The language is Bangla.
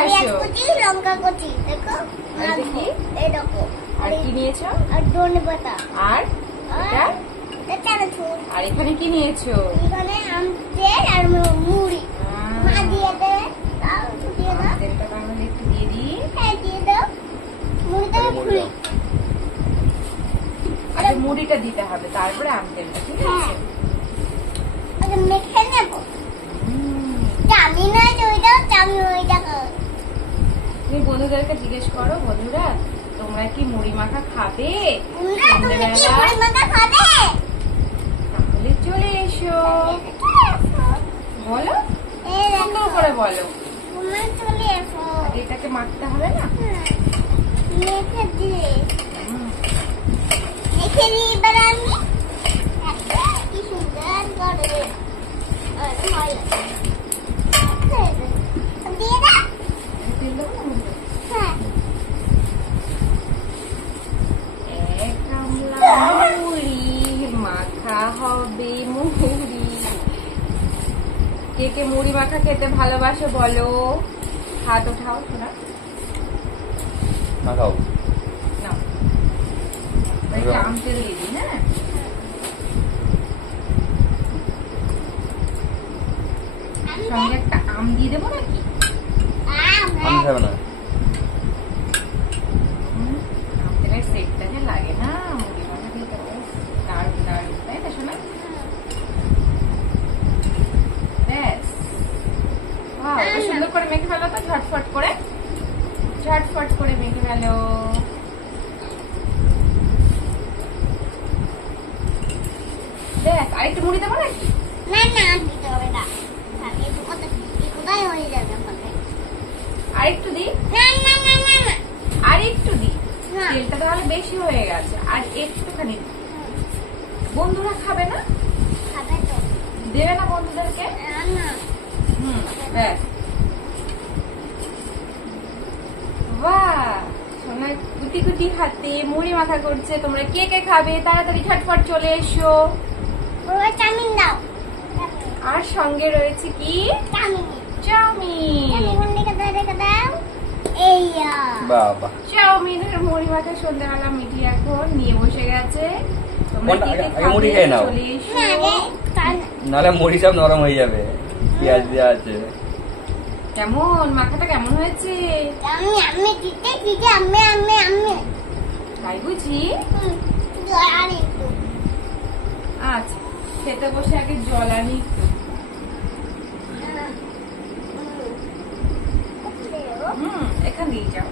আসো। লঙ্কা কুচি দেখো, এই দেখো। আর কি নিয়েছো? আর ধনেপাতা। আর চানাচুর। আর এখানে কি নিয়েছো? এখানে আম তেল আর মুড়ি। মা দিয়ে দে, দাও দিয়ে দাও। তেলটা তাহলে একটু দিয়ে দিই। হ্যাঁ দিয়ে দাও। মুড়িটা খুলি। আগে মুড়িটা দিতে হবে, তারপরে আম তেলটা, ঠিক আছে? আগে মেখে নেব। আমি না ওইটা, আমি ওইটা খাই। তুমি বন্ধুদেরকে জিজ্ঞেস করো, বন্ধুরা তোমরা কি মুড়ি মাখা খাবে? তুমি কি মুড়ি মাখা খাবে? তাহলে চলে এসো। বলো, সুন্দর করে বলো। তুমি চলে এসো। আগে এটাকে মাখতে হবে না? মেখে দিয়ে মেখে দিয়ে এবার আমি কি সুন্দর করে দিয়ে দাও। তেল দেবো না মুড়িতে? হ্যাঁ এক গামলা মুড়ি মাখা হবে। মুড়ি কে কে মুড়ি মাখা খেতে ভালোবাসে বলো? হাত ওঠাও শোনা। মাখাও। নাও, একটু আম তেল দিয়ে দিই। হ্যাঁ, সঙ্গে একটা আম দিয়ে দেবো নাকি? আমি খাবে না। আম তেলের সেটটা যে লাগে না মুড়ি মাখা খেতে, দারুণ দারুণ, তাই না শোনা? ব্যাস, সুন্দর করে মেখে ফেলো তো, ঝটফট করে, ঝটফট করে মেখে ফেলো। ব্যাস, আরেকটু মুড়ি দেবো নাকি? না না দিতে হবে না। একটু কোথায় হয়ে যাবে আমাকে। আরেকটু দিই, না না না না না আরেকটু দিই। না। তেলটা তাহলে বেশি হয়ে গেছে, আর একটুখানি। বন্ধুরা খাবে না? খাবে তো। দেবে না বন্ধুদেরকে? না না ব্যাস। বাহ, সোনা কুটি কুটি হাতে মুড়ি মাখা করছে। তোমরা কে কে খাবে? তাড়াতাড়ি ঝটফট চলে এসো। ওরা চাউমিন দাও। আর সঙ্গে রয়েছে কি? চাউমিন। চাউমিন। চাউমিন রেখে দাও। এই বাবা, চাউমিনের মুড়ি মাখা সন্ধ্যাবেলা মিঠি এখন নিয়ে বসে গেছে। তোমরা কোনটা? কে কে আগে মুড়ি খাবে? খেয়ে নাও। চলে এসো। না রে নাহলে মুড়ি সব নরম হয়ে যাবে। পেঁয়াজ দেওয়া আছে। কেমন মাখাটা কেমন হয়েছে? আমি দিতে আমি তাই বুঝি? আর একটু আচ্ছা, খেতে বসে আগে জল আনি একটু। এখান দিয়ে যাও।